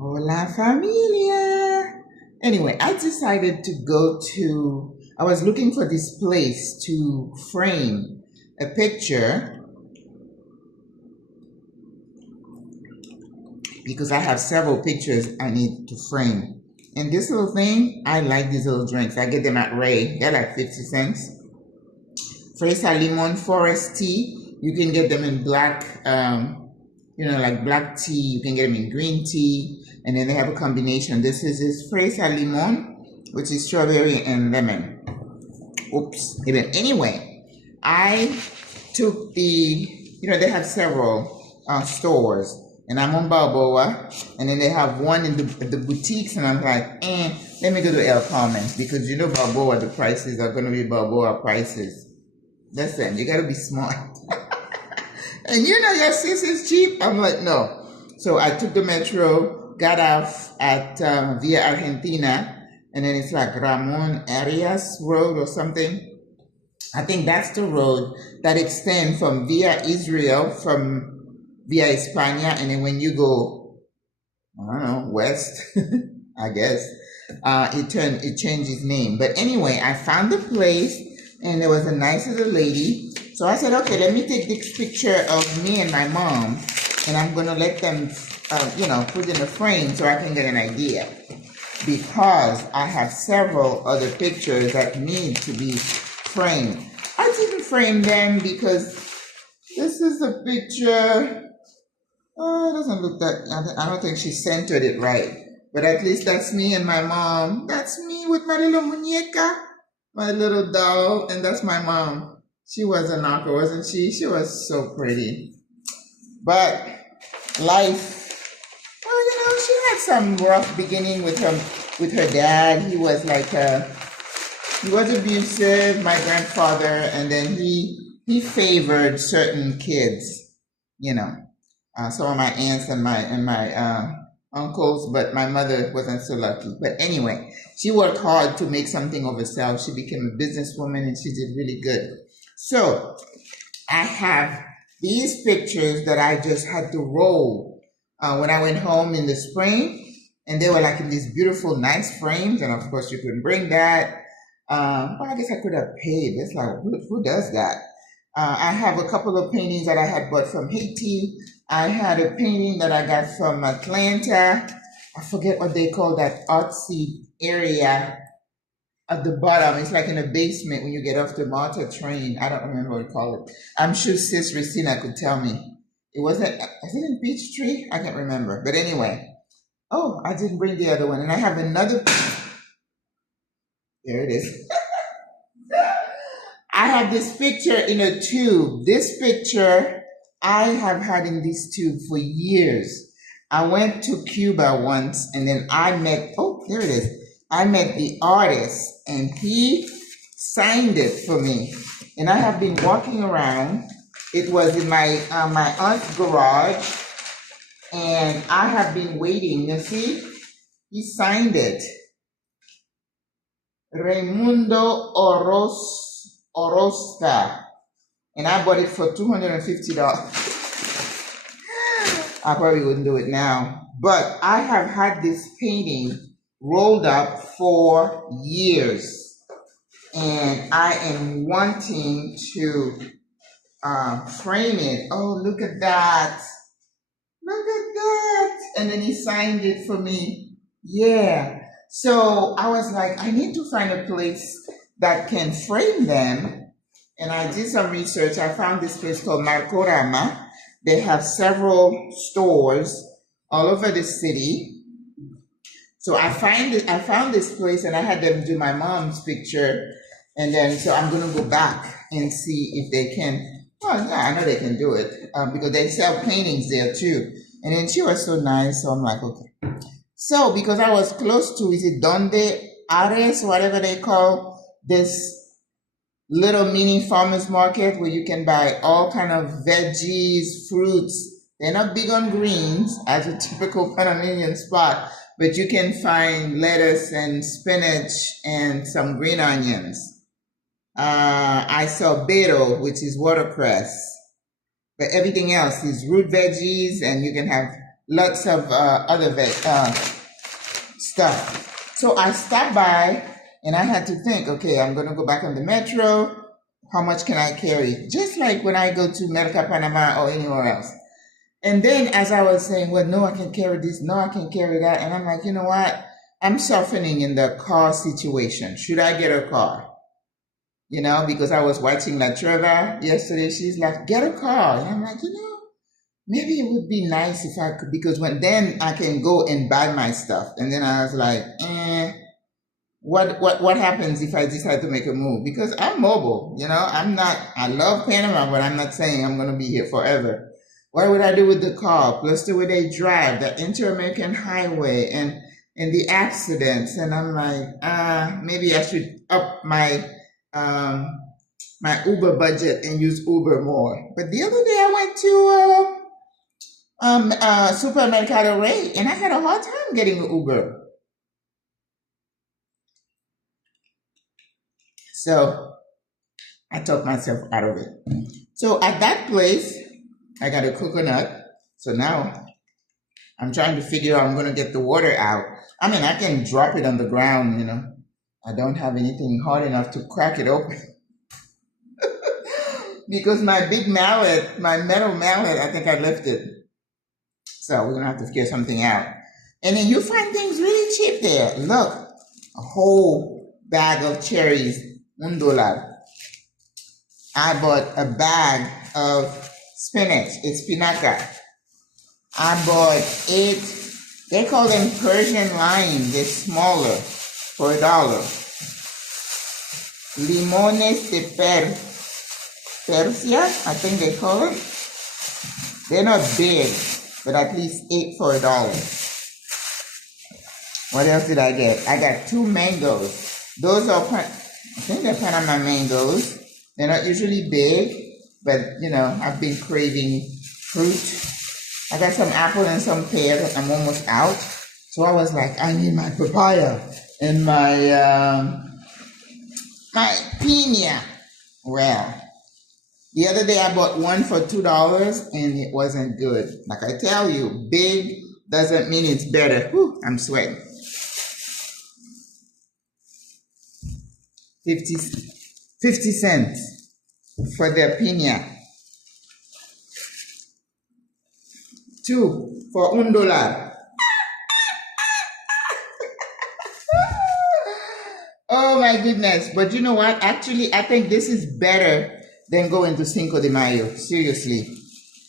Hola familia. Anyway, I decided to I was looking for this place to frame a picture because I have several pictures I need to frame. And this little thing, I like these little drinks. I get them at Ray. They're like 50 cents. Fresa Limon Forest Tea. You can get them in black, like black tea. You can get them in green tea. And then they have a combination. This Fresa Limon, which is strawberry and lemon. Oops. Anyway, I took they have several stores. And I'm on Balboa. And then they have one in the boutiques. And I'm like, let me go to El Carmen. Because Balboa, the prices are going to be Balboa prices. Listen, you gotta be smart. And your sis is cheap. I'm like, no. So I took the metro, got off at Via Argentina, and then it's like Ramon Arias Road or something. I think that's the road that extends from Via Israel, from Via España, and then when you go, I don't know, west, I guess, it changes name. But anyway, I found the place. And there was a nice little lady. So I said, okay, let me take this picture of me and my mom. And I'm going to let them, put in a frame so I can get an idea. Because I have several other pictures that need to be framed. I didn't frame them because this is a picture. Oh, it doesn't look that, I don't think she centered it right. But at least that's me and my mom. That's me with my little muñeca. My little doll, and that's my mom. She was a knocker, wasn't she? She was so pretty. But life, well, she had some rough beginning with her dad. He was he was abusive, my grandfather, and then he favored certain kids, some of my aunts and my uncles, but my mother wasn't so lucky. But anyway, she worked hard to make something of herself. She became a businesswoman and she did really good. So I have these pictures that I just had to roll when I went home in the spring, and they were like in these beautiful, nice frames. And of course, you couldn't bring that. Well, I guess I could have paid. It's like, who does that? I have a couple of paintings that I had bought from Haiti. I had a painting that I got from Atlanta. I forget what they call that artsy area at the bottom. It's like in a basement when you get off the Malta train. I don't remember what to call it. I'm sure Sis Racina could tell me. Is it in Peachtree? I can't remember. But anyway. Oh, I didn't bring the other one. And I have another. There it is. I have this picture in a tube. This picture I have had in this tube for years. I went to Cuba once and then I met, there it is. I met the artist and he signed it for me. And I have been walking around. It was in my aunt's garage and I have been waiting. You see, he signed it. Raimundo Orozca. And I bought it for $250. I probably wouldn't do it now. But I have had this painting rolled up for years. And I am wanting to frame it. Oh, look at that. Look at that. And then he signed it for me. Yeah. So I was like, I need to find a place that can frame them. And I did some research. I found this place called Marcorama. They have several stores all over the city. So I found this place and I had them do my mom's picture. And then, so I'm going to go back and see if they can. Well, yeah, I know they can do it because they sell paintings there too. And then she was so nice. So I'm like, okay. So because I was close to, is it Donde Ares, whatever they call this little mini farmers market where you can buy all kind of veggies, fruits. They're not big on greens as a typical Panamanian spot, but you can find lettuce and spinach and some green onions. I saw beto, which is watercress, but everything else is root veggies, and you can have lots of other stuff. So I stopped by and I had to think, okay, I'm going to go back on the metro. How much can I carry? Just like when I go to Merca Panama or anywhere else. And then as I was saying, well, no, I can carry this, no, I can carry that. And I'm like, you know what? I'm softening in the car situation. Should I get a car? You know, because I was watching La Treva yesterday. She's like, get a car. And I'm like, you know, maybe it would be nice if I could, because then I can go and buy my stuff. And then I was like, what happens if I decide to make a move? Because I'm mobile, you know, I love Panama, but I'm not saying I'm going to be here forever. What would I do with the car? Plus the way they drive, the Inter-American Highway and the accidents. And I'm like, maybe I should up my Uber budget and use Uber more. But the other day I went to Supermercado Rey and I had a hard time getting an Uber. So I talked myself out of it. So at that place, I got a coconut. So now I'm trying to figure out I'm going to get the water out. I mean, I can drop it on the ground, you know. I don't have anything hard enough to crack it open. Because my big mallet, my metal mallet, I think I left it. So we're going to have to figure something out. And then you find things really cheap there. Look, a whole bag of cherries, $1. I bought a bag of spinach, espinaca. I bought 8, they call them Persian lime, they're smaller, for $1. Limones de Persia, I think they call it. They're not big, but at least 8 for $1. What else did I get? I got 2 mangoes. Those are, I think they're Panama mangoes. They're not usually big, but you know, I've been craving fruit. I got some apple and some pear. I'm almost out. So I was like, I need my papaya and my piña. Well, the other day I bought one for $2 and it wasn't good. Like I tell you, big doesn't mean it's better. Whew, I'm sweating. 50 cents for the piña. 2 for $1. Oh my goodness. But you know what? Actually, I think this is better than going to Cinco de Mayo. Seriously.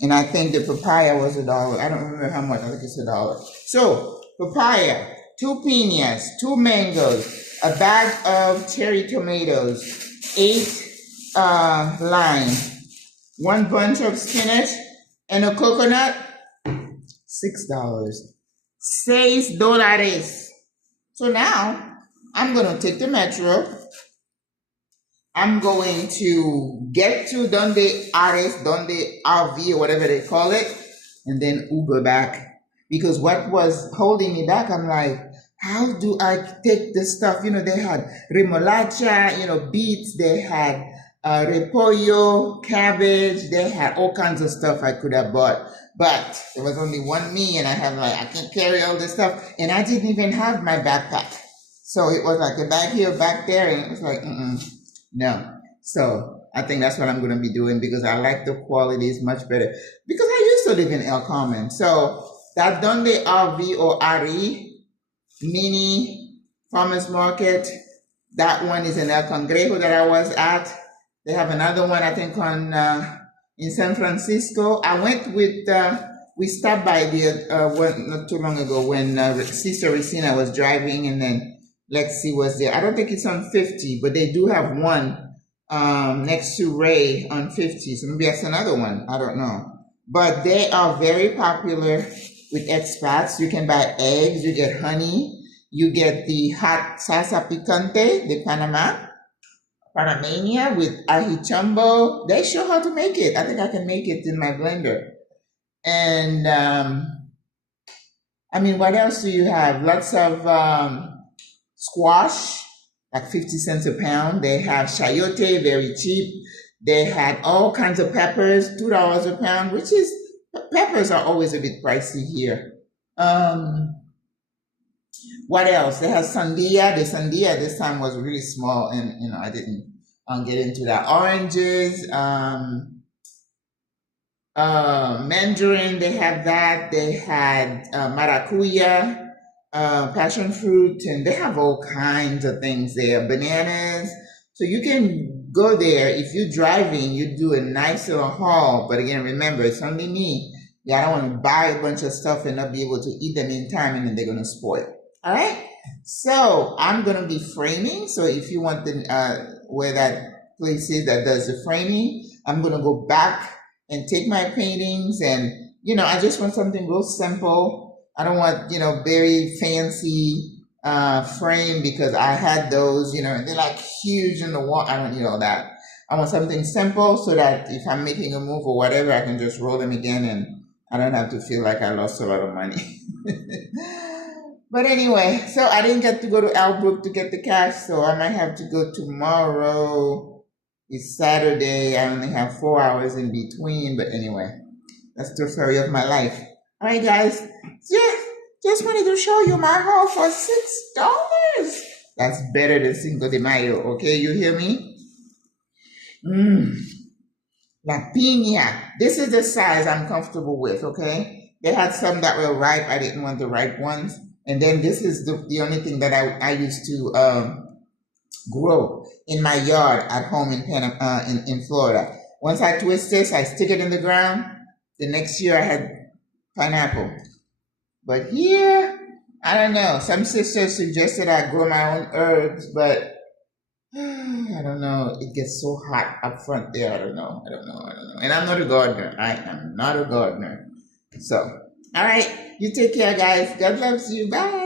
And I think the papaya was $1. I don't remember how much. I think it's $1. So, papaya, 2 piñas, 2 mangoes, a bag of cherry tomatoes, 8 lime, 1 bunch of spinach, and a coconut, $6. $6. So now, I'm going to take the metro. I'm going to get to donde RV, or whatever they call it, and then Uber back. Because what was holding me back, I'm like, how do I take this stuff? You know, they had remolacha, you know, beets, they had repollo, cabbage, they had all kinds of stuff I could have bought. But there was only one me, and I have like, I can't carry all this stuff. And I didn't even have my backpack. So it was like a bag here, back there, and it was like, no. So I think that's what I'm going to be doing, because I like the quality is much better. Because I used to live in El Carmen. So that Donde RV or RE mini farmers market, that one is in El Congrejo that I was at. They have another one, I think, on in San Francisco. I went with, we stopped by there not too long ago when Sister Racina was driving, and then Lexi was there. I don't think it's on 50, but they do have one next to Ray on 50. So maybe that's another one. I don't know. But they are very popular with expats. You can buy eggs, you get honey, you get the hot salsa picante de Panamania with ají chumbo. They show how to make it. I think I can make it in my blender. And I mean, what else do you have? Lots of squash, like 50 cents a pound. They have chayote, very cheap. They had all kinds of peppers, $2 a pound, which is, peppers are always a bit pricey here. Um, what else? They have sandia. The sandia this time was really small, and I didn't get into that. Oranges, mandarin. They have that. They had maracuya, passion fruit, and they have all kinds of things there. Bananas. So you can go there. If you're driving, you do a nice little haul. But again, remember, it's only me. Yeah, I don't want to buy a bunch of stuff and not be able to eat them in time, and then they're going to spoil. All right. So I'm going to be framing. So if you want the where that place is that does the framing, I'm going to go back and take my paintings, and I just want something real simple. I don't want very fancy frame, because I had those, and they're like huge in the wall. I don't need all that. I want something simple so that if I'm making a move or whatever, I can just roll them again, and I don't have to feel like I lost a lot of money. But anyway, so I didn't get to go to Albrook to get the cash, so I might have to go tomorrow. It's Saturday. I only have 4 hours in between, but anyway, that's the story of my life. All right, guys. Just wanted to show you my haul for $6. That's better than Cinco de Mayo, okay? You hear me? La piña. This is the size I'm comfortable with, okay? They had some that were ripe. I didn't want the ripe ones. And then this is the only thing that I used to grow in my yard at home in Florida. Once I twist this, I stick it in the ground. The next year I had pineapple. But here, I don't know. Some sisters suggested I grow my own herbs, but I don't know. It gets so hot up front there. I don't know. And I'm not a gardener. I am not a gardener. So, all right. You take care, guys. God loves you. Bye.